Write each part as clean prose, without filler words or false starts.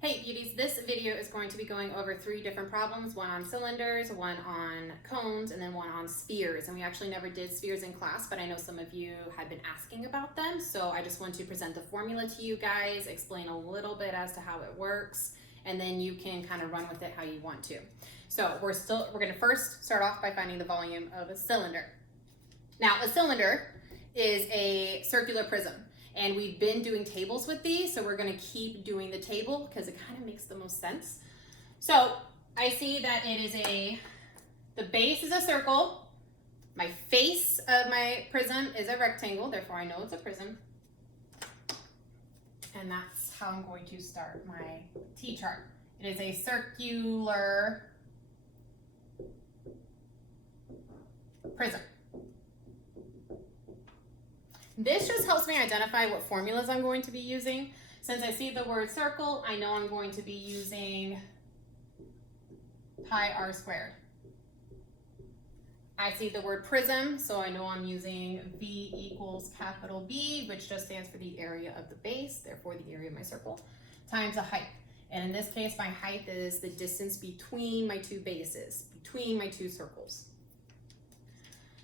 Hey beauties, this video is going to be going over 3 different problems, one on cylinders, one on cones, and then one on spheres. And we actually never did spheres in class, but I know some of you had been asking about them. So I just want to present the formula to you guys, explain a little bit as to how it works, and then you can kind of run with it how you want to. So we're gonna first start off by finding the volume of a cylinder. Now a cylinder is a circular prism. And we've been doing tables with these, so we're gonna keep doing the table because it kind of makes the most sense. So I see that the base is a circle, my face of my prism is a rectangle, therefore I know it's a prism. And that's how I'm going to start my T-chart. It is a circular prism. This just helps me identify what formulas I'm going to be using. Since I see the word circle, I know I'm going to be using pi r squared. I see the word prism, so I know I'm using V equals capital B, which just stands for the area of the base, therefore the area of my circle, times the height. And in this case, my height is the distance between my two bases, between my two circles.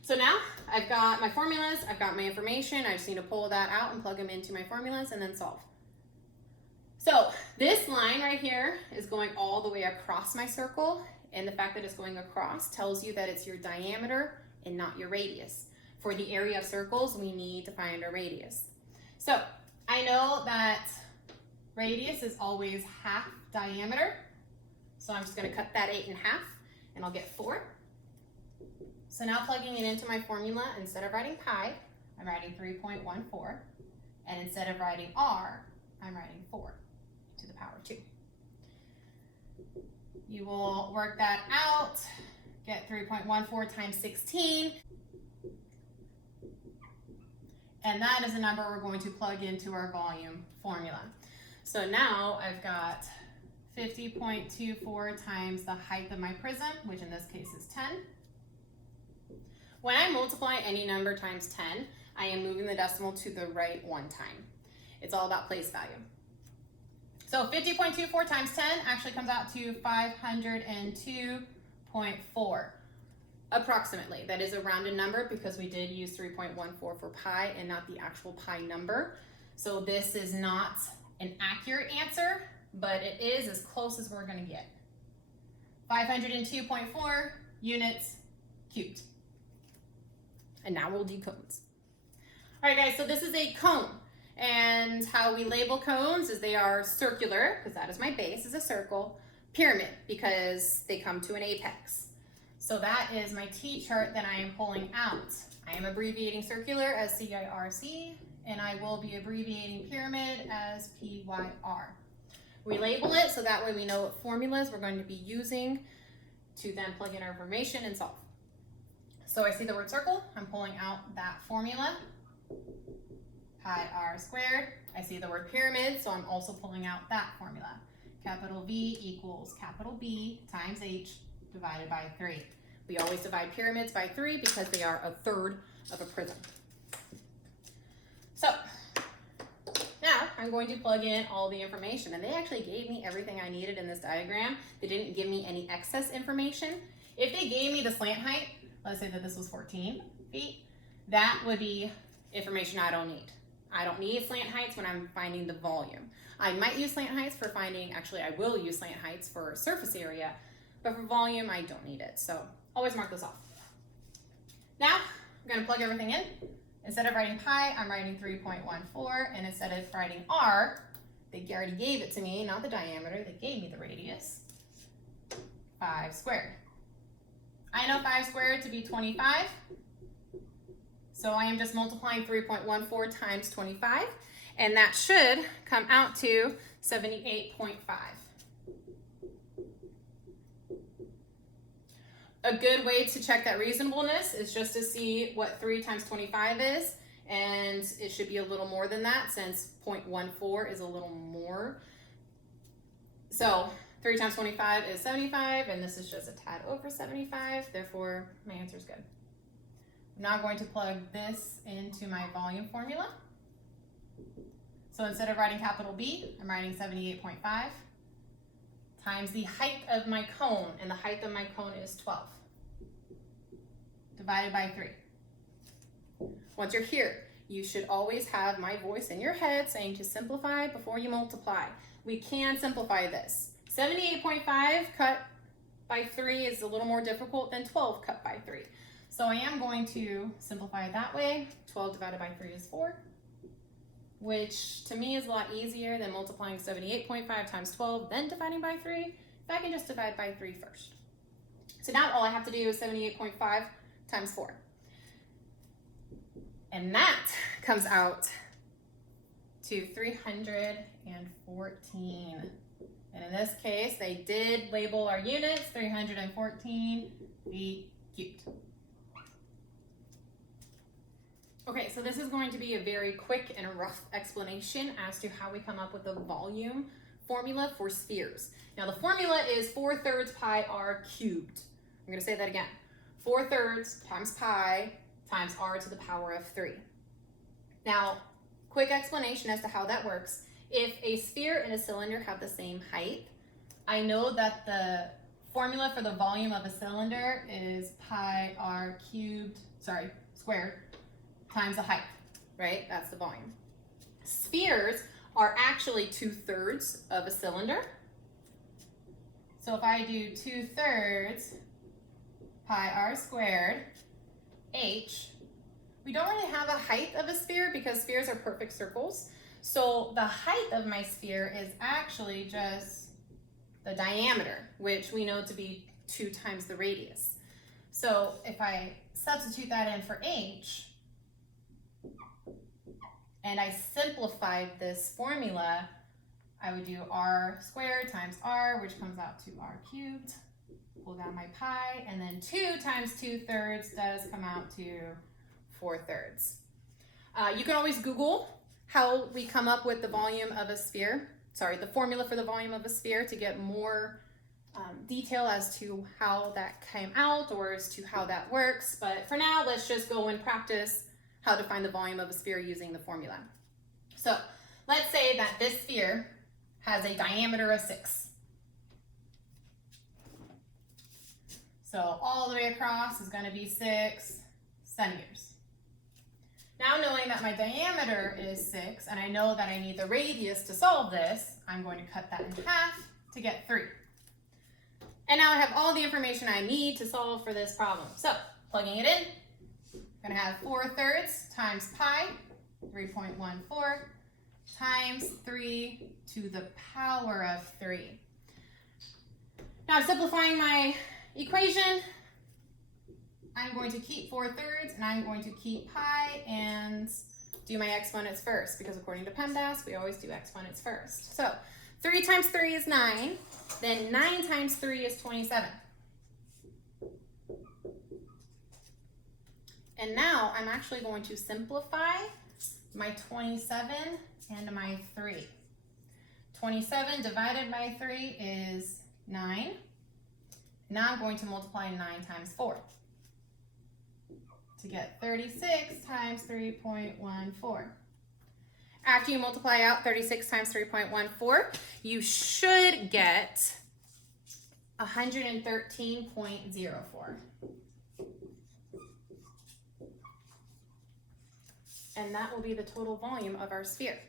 So now I've got my formulas, I've got my information, I just need to pull that out and plug them into my formulas and then solve. So this line right here is going all the way across my circle, and the fact that it's going across tells you that it's your diameter and not your radius. For the area of circles, we need to find our radius. So I know that radius is always half diameter, so I'm just going to cut that 8 in half and I'll get 4. So now plugging it into my formula, instead of writing pi, I'm writing 3.14. And instead of writing r, I'm writing 4 to the power 2. You will work that out, get 3.14 times 16. And that is the number we're going to plug into our volume formula. So now I've got 50.24 times the height of my prism, which in this case is 10. When I multiply any number times 10, I am moving the decimal to the right one time. It's all about place value. So 50.24 times 10 actually comes out to 502.4, approximately. That is a rounded number because we did use 3.14 for pi and not the actual pi number. So this is not an accurate answer, but it is as close as we're gonna get. 502.4 units cubed. And now we'll do cones. All right guys, so this is a cone. And how we label cones is they are circular, because that is my base, is a circle. Pyramid, because they come to an apex. So that is my T-chart that I am pulling out. I am abbreviating circular as CIRC, and I will be abbreviating pyramid as PYR. We label it so that way we know what formulas we're going to be using to then plug in our information and solve. So I see the word circle, I'm pulling out that formula, pi r squared. I see the word pyramid, so I'm also pulling out that formula. Capital V equals capital B times H divided by 3. We always divide pyramids by 3 because they are a third of a prism. So now I'm going to plug in all the information, and they actually gave me everything I needed in this diagram. They didn't give me any excess information. If they gave me the slant height, let's say that this was 14 feet, that would be information I don't need. I don't need slant heights when I'm finding the volume. I might use slant heights for finding, actually I will use slant heights for surface area, but for volume I don't need it. So always mark this off. Now I'm gonna plug everything in. Instead of writing pi, I'm writing 3.14, and instead of writing r, they already gave it to me, not the diameter, they gave me the radius, 5 squared. I know 5 squared to be 25, so I am just multiplying 3.14 times 25, and that should come out to 78.5. A good way to check that reasonableness is just to see what 3 times 25 is, and it should be a little more than that since 0.14 is a little more. So 3 times 25 is 75, and this is just a tad over 75, therefore my answer is good. I'm now going to plug this into my volume formula. So instead of writing capital B, I'm writing 78.5 times the height of my cone, and the height of my cone is 12, divided by 3. Once you're here, you should always have my voice in your head saying to simplify before you multiply. We can simplify this. 78.5 cut by 3 is a little more difficult than 12 cut by 3. So I am going to simplify it that way. 12 divided by 3 is 4, which to me is a lot easier than multiplying 78.5 times 12, then dividing by 3. If I can just divide by 3 first. So now all I have to do is 78.5 times 4. And that comes out to 314. And in this case, they did label our units, 314 feet cubed. Okay, so this is going to be a very quick and rough explanation as to how we come up with the volume formula for spheres. Now the formula is 4/3 pi r cubed. I'm gonna say that again. 4/3 times pi times r to the power of 3. Now, quick explanation as to how that works. If a sphere and a cylinder have the same height, I know that the formula for the volume of a cylinder is pi r squared times the height, right? That's the volume. Spheres are actually 2/3 of a cylinder. So if I do 2/3 pi r squared h, we don't really have a height of a sphere because spheres are perfect circles. So the height of my sphere is actually just the diameter, which we know to be 2 times the radius. So if I substitute that in for h, and I simplified this formula, I would do r squared times r, which comes out to r cubed. Pull down my pi, and then 2 times 2/3 does come out to 4/3. You can always Google how we come up with the volume of a sphere, the formula for the volume of a sphere to get more detail as to how that came out or as to how that works. But for now, let's just go and practice how to find the volume of a sphere using the formula. So let's say that this sphere has a diameter of 6. So all the way across is going to be 6 centimeters. Now knowing that my diameter is 6 and I know that I need the radius to solve this, I'm going to cut that in half to get 3. And now I have all the information I need to solve for this problem. So plugging it in, I'm going to have 4/3 times pi, 3.14, times 3 to the power of 3. Now I'm simplifying my equation. I'm going to keep 4/3 and I'm going to keep pi and do my exponents first, because according to PEMDAS, we always do exponents first. So 3 times 3 is 9, then 9 times 3 is 27. And now I'm actually going to simplify my 27 and my 3. 27 divided by 3 is 9. Now I'm going to multiply 9 times 4 to get 36 times 3.14. After you multiply out 36 times 3.14, you should get 113.04. And that will be the total volume of our sphere.